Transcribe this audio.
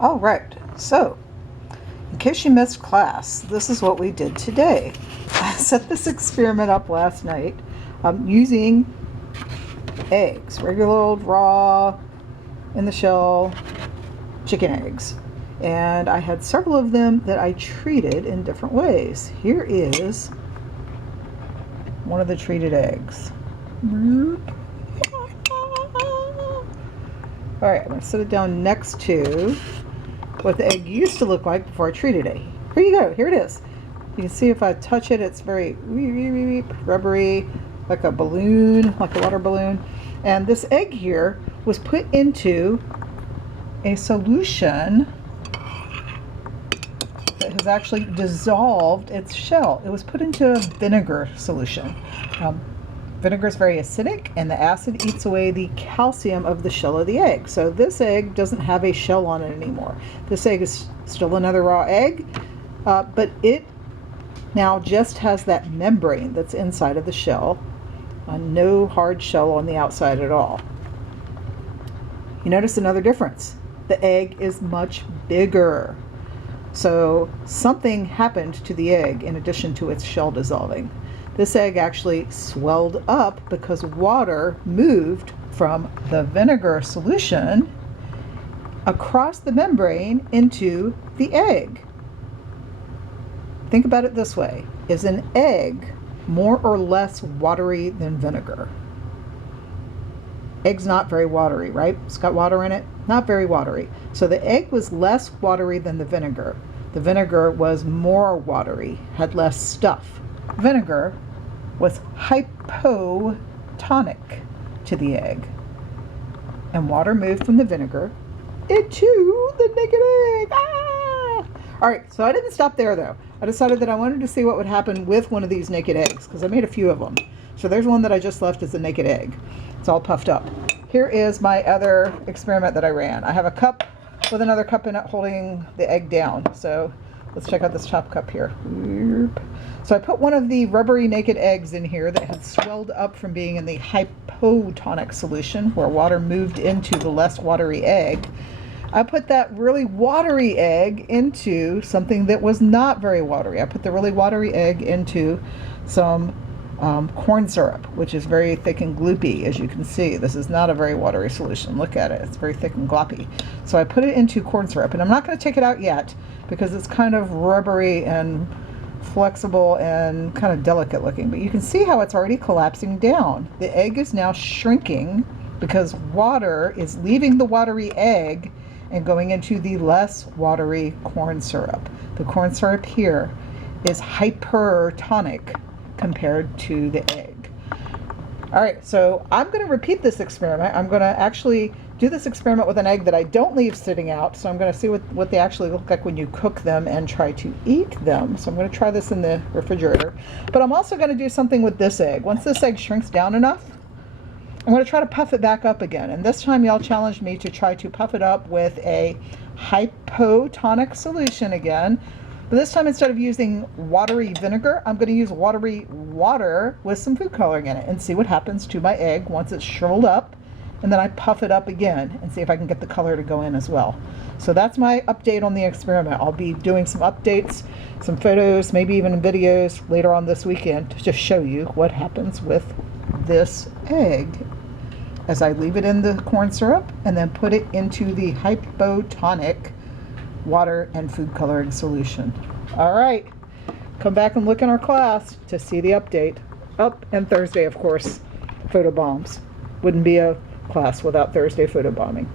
All right, so in case you missed class, this is what we did today. I set this experiment up last night using eggs, regular old raw in the shell chicken eggs. And I had several of them that I treated in different ways. Here is one of the treated eggs. All right, I'm going to set it down next to what the egg used to look like before I treated it. Here you go. Here it is. You can see if I touch it, it's very rubbery, like a balloon, like a water balloon. And this egg here was put into a solution that has actually dissolved its shell. It was put into a vinegar solution. Vinegar is very acidic, and the acid eats away the calcium of the shell of the egg. So this egg doesn't have a shell on it anymore. This egg is still another raw egg, but it now just has that membrane that's inside of the shell, no hard shell on the outside at all. You notice another difference. The egg is much bigger. So something happened to the egg in addition to its shell dissolving. This egg actually swelled up because water moved from the vinegar solution across the membrane into the egg. Think about it this way. Is an egg more or less watery than vinegar? Egg's not very watery, right? It's got water in it. Not very watery. So the egg was less watery than the vinegar. The vinegar was more watery, had less stuff. Vinegar was hypotonic to the egg. And water moved from the vinegar into the naked egg. Ah! All right, so I didn't stop there though. I decided that I wanted to see what would happen with one of these naked eggs because I made a few of them. So there's one that I just left as a naked egg. It's all puffed up. Here is my other experiment that I ran. I have a cup with another cup in it holding the egg down. So let's check out this top cup here. So I put one of the rubbery naked eggs in here that had swelled up from being in the hypotonic solution where water moved into the less watery egg. I put that really watery egg into something that was not very watery. I put the really watery egg into some corn syrup, which is very thick and gloopy, as you can see. This is not a very watery solution. Look at it. It's very thick and gloppy. So I put it into corn syrup, and I'm not going to take it out yet because it's kind of rubbery and flexible and kind of delicate looking. But you can see how it's already collapsing down. The egg is now shrinking because water is leaving the watery egg and going into the less watery corn syrup. The corn syrup here is hypertonic compared to the egg. All right, so I'm going to repeat this experiment. I'm going to actually do this experiment with an egg that I don't leave sitting out. So I'm going to see what they actually look like when you cook them and try to eat them. So I'm going to try this in the refrigerator. But I'm also going to do something with this egg. Once this egg shrinks down enough, I'm going to try to puff it back up again. And this time y'all challenged me to try to puff it up with a hypotonic solution again. But this time, instead of using watery vinegar, I'm going to use watery water with some food coloring in it and see what happens to my egg once it's shriveled up. And then I puff it up again and see if I can get the color to go in as well. So that's my update on the experiment. I'll be doing some updates, some photos, maybe even videos later on this weekend to just show you what happens with this egg as I leave it in the corn syrup and then put it into the hypotonic water and food coloring solution. All right, come back and look in our class to see the update. And Thursday, of course, photo bombs. Wouldn't be a class without Thursday photo bombing.